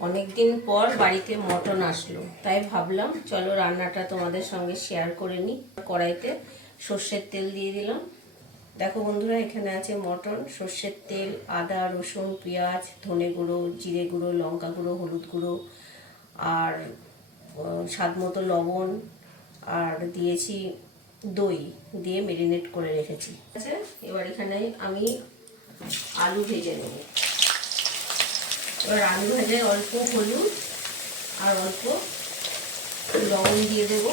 অনেক দিন পর বাড়িতে মটন আসলো, তাই ভাবলাম চলো রান্নাটা তোমাদের সঙ্গে শেয়ার করে নিই। কড়াইতে সর্ষের তেল দিয়ে দিলাম। দেখো বন্ধুরা, এখানে আছে মটন, সর্ষের তেল, আদা রসুন পেঁয়াজ, ধনে গুঁড়ো, জিরে গুঁড়ো, লঙ্কা গুঁড়ো, হলুদ গুঁড়ো আর স্বাদ মতো লবণ, আর দিয়েছি দই দিয়ে মেরিনেট করে রেখেছি। আচ্ছা, এবার এখানে আমি আলু ভেজে নেব। এবার আলু ভাজায় অল্প হলুদ আর অল্প লবণ দিয়ে দেব।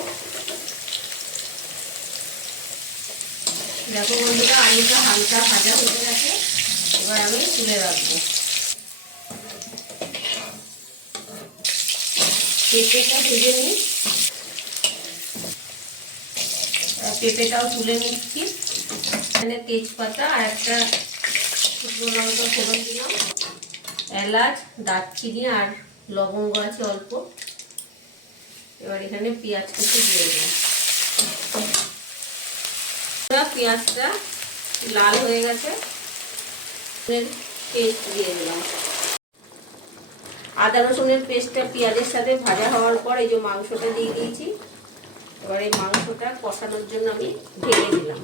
দেখো বন্ধুরা, আলুটা হালকা ভাজা হয়ে গেছে, এবার আমি তুলে রাখবো। পেঁপেটা ভেজে নিই, পেঁপেটাও তুলে নিচ্ছি। এখানে তেজপাতা আর একটা শুকনো লঙ্কা ফোড়ন দিলাম, এলাচ, দারচিনি আর লবঙ্গ আছে অল্প। এবার এখানে পেঁয়াজ কুচি দিয়ে দিলাম। পেঁয়াজটা লাল হয়ে গেছে, পেস্ট দিয়ে দিলাম। আদা রসুনের পেস্টটা পেঁয়াজের সাথে ভাজা হওয়ার পর এই যে মাংসটা দিয়ে দিয়েছি। এবার এই মাংসটা কষানোর জন্য আমি ঢেকে দিলাম।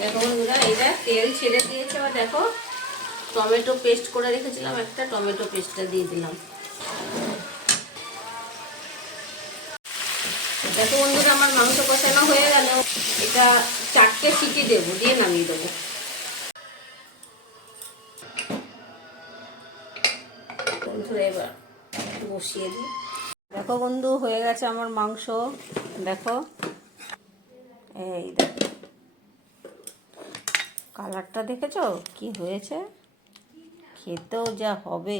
দেখো বন্ধুরা, এটা তেল ছেড়ে দিয়েছে। এবার দেখো, টমেটো পেস্ট করে রেখেছিলাম, একটা টমেটো পেস্টটা দিয়ে দিলাম। দেখো বন্ধুরা, আমার মাংস কষানো হয়ে গেল। এটা 4টে সিটি দেবো, দিয়ে নামিয়ে দেবো। বন্ধুরা, এবার বসিয়ে দিই। দেখো বন্ধু, হয়ে গেছে আমার মাংস। দেখো, এই দেখো কালারটা দেখেছো কি হয়েছে, খেতেও যা হবে।